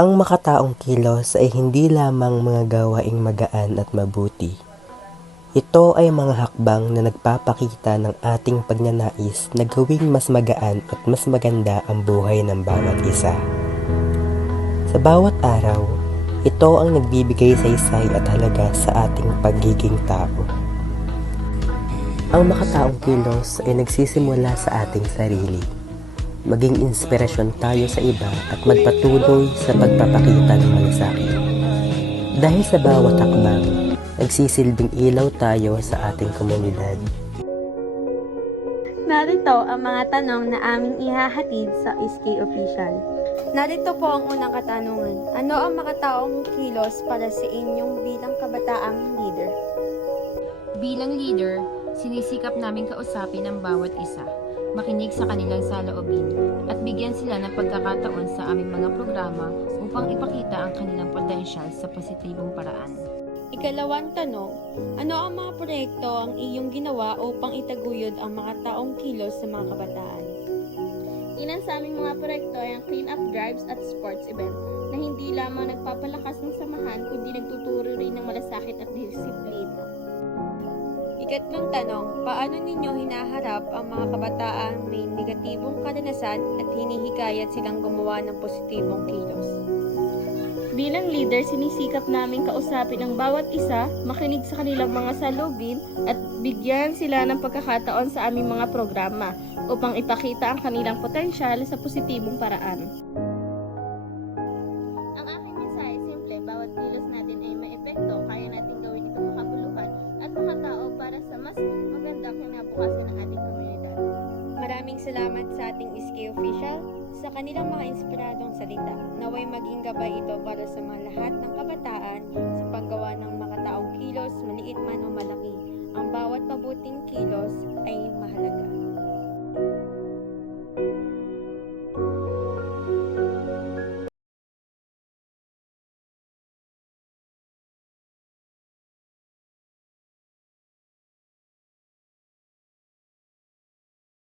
Ang makataong kilos ay hindi lamang mga gawaing magaan at mabuti. Ito ay mga hakbang na nagpapakita ng ating pagnanais na gawing mas magaan at mas maganda ang buhay ng bawat isa. Sa bawat araw, ito ang nagbibigay saysay at halaga sa ating pagiging tao. Ang makataong kilos ay nagsisimula sa ating sarili. Maging inspirasyon tayo sa iba at magpatuloy sa pagpapakita ng malasakit. Dahil sa bawat hakbang, nagsisilbing ilaw tayo sa ating komunidad. Narito ang mga tanong na aming ihahatid sa SK Official. Narito po ang unang katanungan. Ano ang makataong kilos para sa inyong bilang kabataang leader? Bilang leader, sinisikap namin kausapin ang bawat isa, makinig sa kanilang saloobin, at bigyan sila ng pagkakataon sa aming mga programa upang ipakita ang kanilang potensyal sa positibong paraan. Ikalawang tanong, ano ang mga proyekto ang iyong ginawa upang itaguyod ang mga taong kilos sa mga kabataan? Ilan sa aming mga proyekto ay ang clean-up drives at sports event na hindi lamang nagpapalakas ng samahan kundi nagtuturo rin ng malasakit at disiplina. Ikatlong tanong, paano ninyo hinaharap ang mga kabataang may negatibong karanasan at hinihikayat silang gumawa ng positibong kilos? Bilang leader, sinisikap namin kausapin ang bawat isa, makinig sa kanilang mga salubin at bigyan sila ng pagkakataon sa aming mga programa upang ipakita ang kanilang potensyal sa positibong paraan. Ang aking mensahe, simple, bawat kilos natin ay may epekto, kaya natin gawin ito makabuluhan at makatao para sa mas magandang kinabukasan ng ating komunidad. Maraming salamat sa ating SK Official sa kanilang mga inspiradong salita. Naway maging gabay ito para sa mga lahat ng kabataan sa paggawa ng makataong kilos, maliit man o malaki. Ang bawat mabuting kilos ay mahalaga.